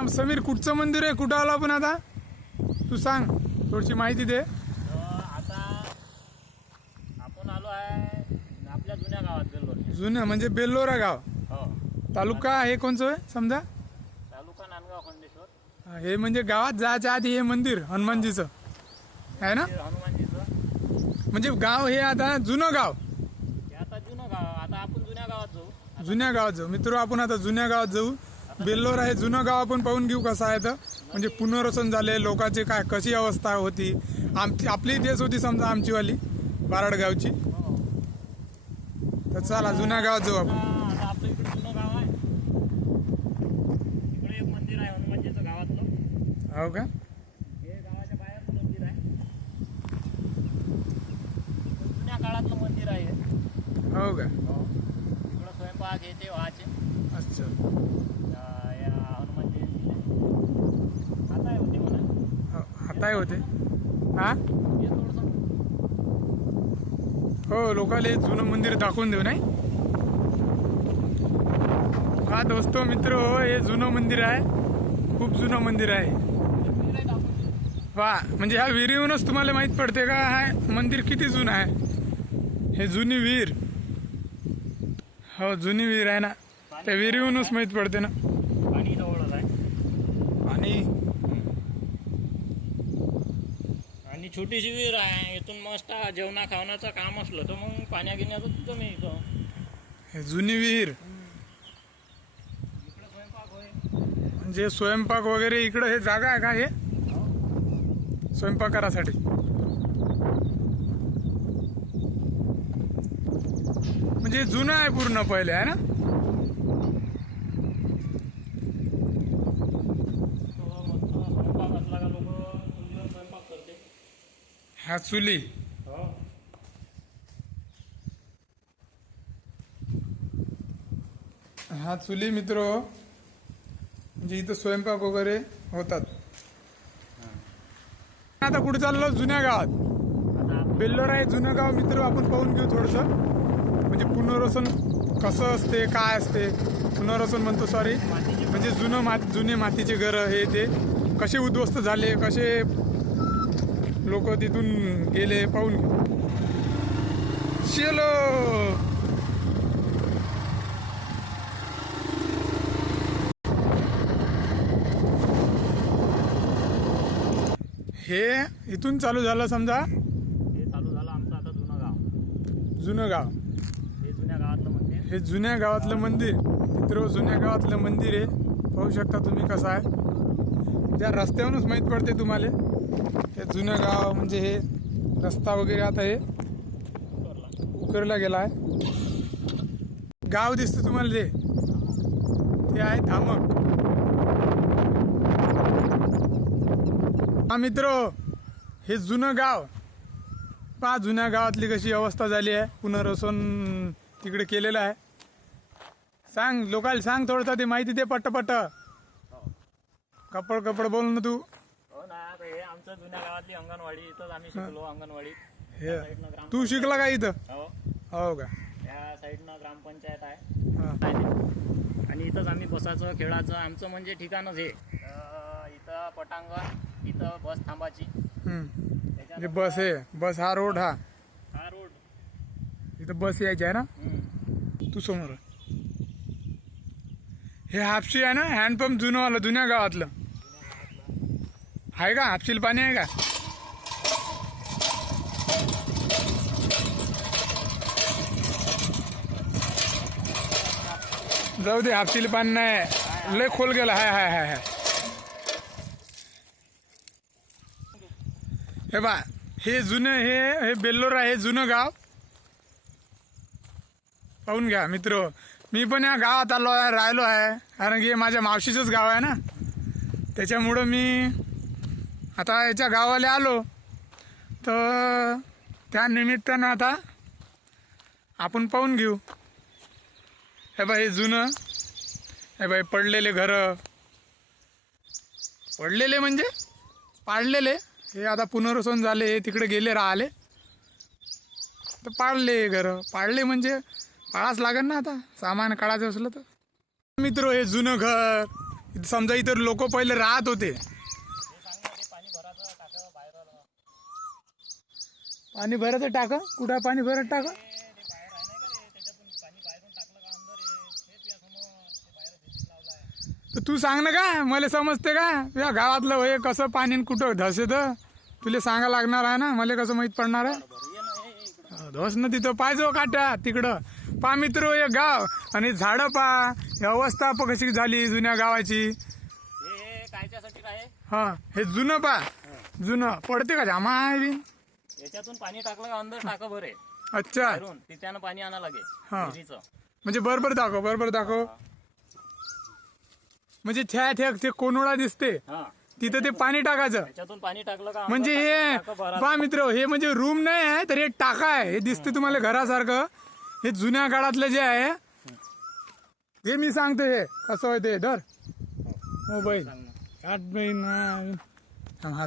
हा समीर कुठचं मंदिर आहे? कुठं आलो आपण आता? तू सांग थोडीशी माहिती दे. आता आपण आलो आहे आपल्या जुन्या गावात जुनं म्हणजे बेल्लोरा गाव. हो. तालुका हे कोणचं आहे समजा? तालुका नांदगाव खंडेश्वर. हा, हे म्हणजे गावात जायच्या आधी हे मंदिर हनुमानजीचं. आहे ना? हनुमानजीचं. म्हणजे गाव हे आता जुनं गाव. हे आता जुनं गाव आता आपण जुन्या गावात जाऊ. जुन्या गावात जाऊ. मित्र आपण आता जुन्या गावात जाऊ. बेल्लोरा हे जुनं गाव आपण पाहून घेऊ कसं आहे तर. म्हणजे पुनर्वसन झाले लोकांची काय कशी अवस्था होती. आमची आपली देश होती समजा आमचीवाली बाराडगावची. तर चला जुन्या गावात जाऊ आपण. आता आता आपलं इकडे जुनं गाव आहे. इकडे एक मंदिर आहे हनुमानजीचं गावातलं. हो का? हे गावाच्या बाहेरचं मंदिर आहे. इकडं जुन्या काळातलं मंदिर आहे हे. का? हो. स्वयंपाक हे ते व्हायचे अच्छा या या हनुमानजी आता होते काय होते? हा? हो लोकाले हे जुनं मंदिर दाखवून देऊ नाही? हा दोस्त मित्र हो हे जुनं मंदिर आहे. खूप जुनं मंदिर आहे. वा म्हणजे ह्या विहिरीहूनच तुम्हाला माहीत पडते का? हा मंदिर किती जुनं आहे? हे जुनी विहीर. हो जुनी विहीर आहे ना. त्या विहिरीहूनच माहीत पडते ना पाणी जवळच आहे आणि आणि छोटीशी विहीर आहे इथून मस्त जेवणा खावण्याचं काम असलं तर मग पाण्या घेण्याचं तिथं मी इथं. हे जुनी विहीर. स्वयंपाक होय म्हणजे स्वयंपाक वगैरे इकडं हे जागा आहे का हे? स्वयंपाक करासाठी म्हणजे जुनं आहे पूर्ण पहिले आहे ना तो मस्त स्वयंपाक असला का लोक चुलीवर स्वयंपाक करते ह्या चुली हो. ह्या चुली मित्र म्हणजे इथं स्वयंपाक वगैरे होतात. आता कुठे चाललो? जुन्या गावात. बेल्लोर आहे जुनं गाव मित्र आपण पाहून घेऊ थोडंसं. म्हणजे पुनर्वसन कसं असते काय असते? पुनर्वसन म्हणतो सॉरी म्हणजे जुनं माती जुने मातीचे घरं हे ते कसे उद्ध्वस्त झाले कसे लोक तिथून गेले पाहून घेऊ शेलो! हे इथून चालू झालं समजा? हे चालू झालं आमचं आता जुनं गाव. जुनं गाव. हे जुन्या गावातलं मंदिर. हे जुन्या गावातलं मंदिर. मित्र जुन्या गावातलं मंदिर आहे. पाहू शकता तुम्ही कसं आहे. त्या रस्त्यावरूनच माहीत पडते तुम्हाला. हे जुनं गाव म्हणजे हे रस्ता वगैरे आता हे उकरला गेला आहे. गाव दिसतं तुम्हाला जे. ते आहे धामक. हा मित्र हे जुनं गाव. पहा जुन्या गावातली कशी अवस्था झाली आहे. पुनर्वसन तिकडे केलेलं आहे. सांग लोकांना सांग थोडंसं ते माहिती दे पट्ट पट्ट कपड कपड बोल ना तू. हो ना आता हे आमचं जुन्या गावातली अंगणवाडी इथंच आम्ही शिकलो अंगणवाडीत. हे. तू शिकला का इथं? हो. हो का? त्या साईडनं ग्रामपंचायत आहे. आणि इथंच आम्ही बसायचं खेळायचं. आमचं म्हणजे ठिकाणच हे. इथं पटांगण इथं बस थांबाची. म्हणजे बस आहे बस हा रोड हा. हा रोड. इथं बस यायची आहे ना. तू समोर हे हापशी आहे ना? हँडपंप जुनं आलं जुन्या गावातलं. आहे का? हापशील पाणी आहे का? जाऊ दे हापशील पाणी नाही. लय खोल गेला. हाय हाय हाय हाय. हे बा हे जुनं हे हे बेल्लोर आहे जुनं गाव. पाहून घ्या मित्र. मी पण या गावात आलो आहे राहिलो आहे. कारण की हे माझ्या मावशीचंच गाव आहे ना. त्याच्यामुळं मी आता याच्या गावाला आलो तर त्या निमित्तानं आता आपण पाहून घेऊ. हे बाई हे जुनं हे बाई पडलेले घरं. पडलेले म्हणजे? पाडलेले. हे आता पुनर्वसन झाले हे तिकडे गेले राहिले. तर पाडले घरं. पाडले म्हणजे पाळाच लागेल ना आता. सामान काढायचं असलं तर. मित्र हे जुनं घर. समजा इतर लोक पहिले राहत होते हे सांग ना ते पाणी भरायचं टाकावं बाहेर आलं. पाणी भरायचं टाका कुठं आहे पाणी भरत टाका ते ते बाहेर आहे नाही का रे त्याच्यातून पाणी बाहेरून टाकलं का अंदर हे तेच या समोर ते बाहेर भिंतीत लावलं आहे तर तू सांग ना का मला समजते का? या गावातलं होय कसं पाणी कुठं धसेत? तुला सांगा लागणार आहे ना मला कसं माहीत पडणार आहे? धस ना तिथं पाहिजे काट्या तिकडं. पा मित्र हे गाव. आणि झाडं पा. ही अवस्था कशी झाली जुन्या गावाची? हे हे हा हे जुनं पा. जुनं. पडते का जामा आहे बी? याच्यातून पाणी टाकलं का अंदर टाका बरे अच्छा. बाहेरून तिथ्यानं पाणी आणा लागे हा. विहिरीचं. म्हणजे बरोबर दाखव बरोबर दाखव. म्हणजे ठ्या ठ्या ते कोनोळा दिसते. हा. तिथं ते पाणी टाकायचं. त्याच्यातून पाणी टाकलं का म्हणजे हे टाका- टाका भरा. पा मित्र हे म्हणजे रूम नाही आहे तर हे टाका आहे. हे दिसते तुम्हाला घरासारखं. हे जुन्या काळातलं जे आहे हे मी सांगतो हे. कसं आहे ते धर. मोबाईल. आठ महिना. हा